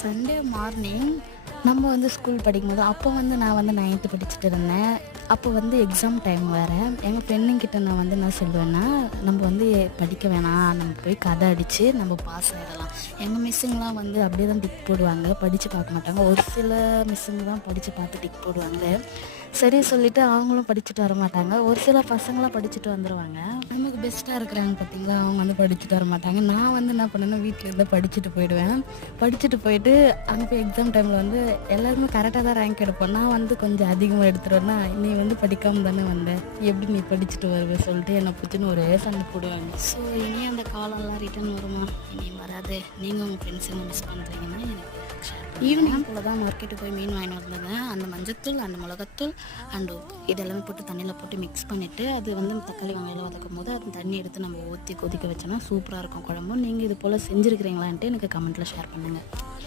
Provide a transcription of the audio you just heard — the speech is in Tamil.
சண்டே மார்னிங் நம்ம வந்து ஸ்கூல் படிக்கும்போது அப்போ வந்து நான் வந்து 9th படிச்சுட்டு இருந்தேன். அப்போ வந்து எக்ஸாம் டைம் வேறு. எங்கள் ஃப்ரெண்டுங்கிட்ட நான் வந்து என்ன சொல்லுவேன்னா, நம்ம வந்து படிக்க வேணாம், நம்ம போய் கதை அடித்து நம்ம பாஸ் ஆகிடலாம். எங்கள் மிஸ்ஸுங்கலாம் வந்து அப்படியே தான் டிக் போடுவாங்க, படித்து பார்க்க மாட்டாங்க. ஒரு சில மிஸ்ஸுங்க தான் படித்து பார்த்து டிக் போடுவாங்க. சரி சொல்லிவிட்டு அவங்களும் படிச்சுட்டு வர மாட்டாங்க. ஒரு சில பசங்களாம் படிச்சுட்டு வந்துடுவாங்க. நமக்கு பெஸ்ட்டாக இருக்கிறாங்க பார்த்தீங்களா, அவங்க வந்து படிச்சுட்டு வர மாட்டாங்க. நான் வந்து என்ன பண்ணேன்னா, வீட்டிலேருந்து படிச்சுட்டு போயிடுவேன். படிச்சுட்டு போயிட்டு அங்கே போய் எக்ஸாம் டைமில் வந்து எல்லாருமே கரெக்டாக தான் ரேங்க் எடுப்போம். நான் வந்து கொஞ்சம் அதிகமாக எடுத்துருவேன்னா, நீ வந்து படிக்காமல் தானே வந்த, எப்படி நீ படிச்சுட்டு வருவே சொல்லிட்டு என்னை பிடிச்சின்னு ஒரே சண்டை போடுவாங்க. ஸோ இனி அந்த காலம்லாம் ரிட்டர்ன் வருமா? இனியும் வராது. நீங்கள் உங்கள் ஃப்ரெண்ட்ஸுங்க மிஸ் பண்ணுறீங்கன்னா எனக்கு ஈவினிங் போல் தான் மார்க்கெட்டுக்கு போய் மீன் வாங்கிட்டு வந்தேன். அந்த மஞ்சத்தூள், அந்த மிளகாத்தூள் அண்ட் உப்பு இதெல்லாமே போட்டு தண்ணியில் போட்டு மிக்ஸ் பண்ணிவிட்டு, அது வந்து தக்காளி வெங்காயம் வதக்கும் போது அது தண்ணி எடுத்து நம்ம ஊற்றி கொதிக்க வச்சோன்னா சூப்பராக இருக்கும் குழம்பு. நீங்கள் இது போல் செஞ்சுருக்கிறீங்களான்ட்டு எனக்கு கமெண்ட்டில் ஷேர் பண்ணுங்கள்.